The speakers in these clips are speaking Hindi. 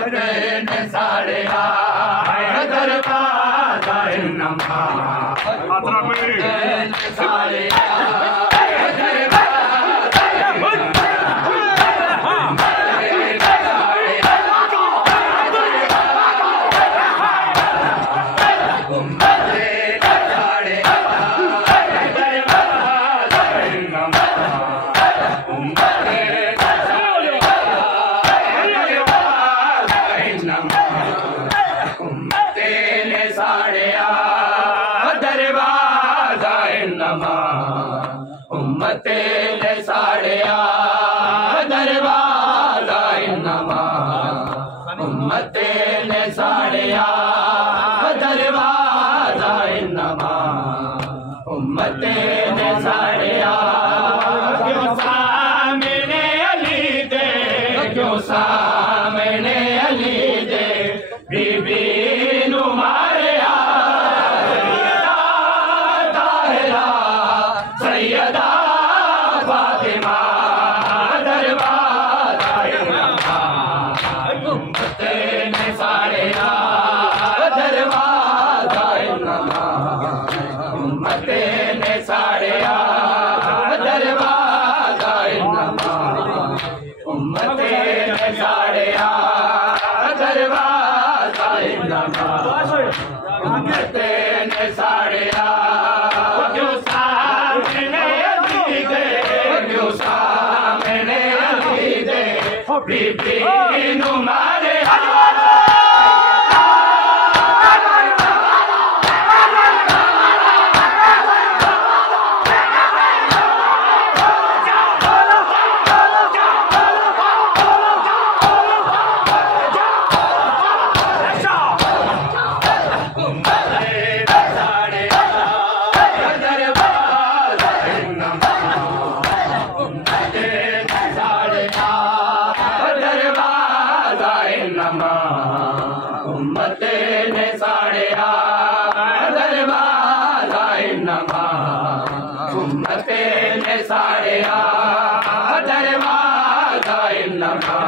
ने साड़े दरवाजा नमा साड़े उम्मते ने साड़िया दरवाजा नमा उम्मते ने साड़िया दरवाजा नमा उम्मते ने साड़िया क्यों सामने अली दे क्यों सामने अली दे बीबी नु मारिया सैयदा फातिमा दरवाजा नमा उम्मते ने साड़िया दरवाजा नमा उम्मते ने साड़िया दरवाजा नमा उम्मते ने साड़िया दरवाजा नमा उम्मते ने साड़िया क्यों सामने अली दे क्यों सामने अली दे बीबी नु मारे उम्मते ने साड़िया दरवाजा नमा उम्मते ने साड़िया दरवाजा नमा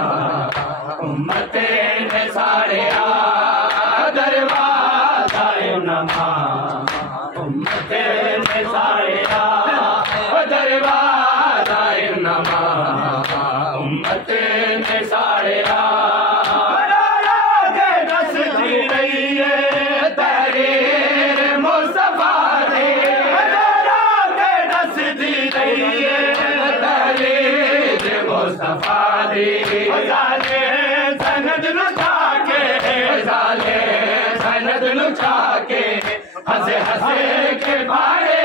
उम्मते ने साड़िया दरवाजा नमा उम्मते ने साड़िया दरवाजा नमा उम्मते ने साड़िया सनद लुचा के हंसे हंसे के बारे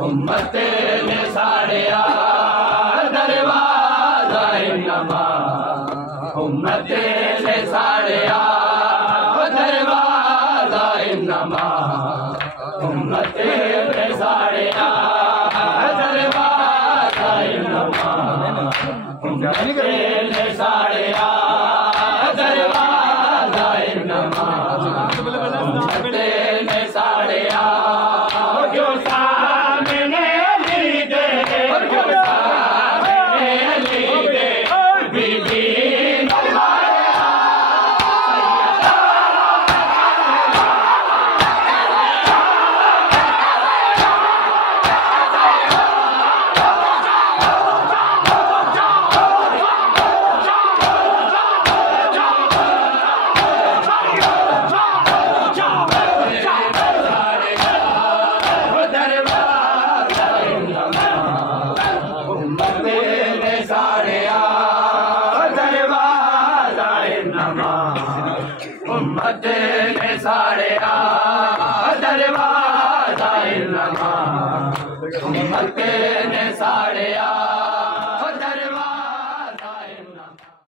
उम्मते ने साड़िया दरवाजा नमा उम्मते ने साड़िया दरवाजा नमा उम्मते ने साड़िया दरवाजा नमा उम्मते ने साड़िया दरवाजा नमा उम्मते ने साड़िया क्यों सामने अली दे क्यों सामने अली दे बीबी उम्मते ने साड़िया दरवाजा नमा उम्मते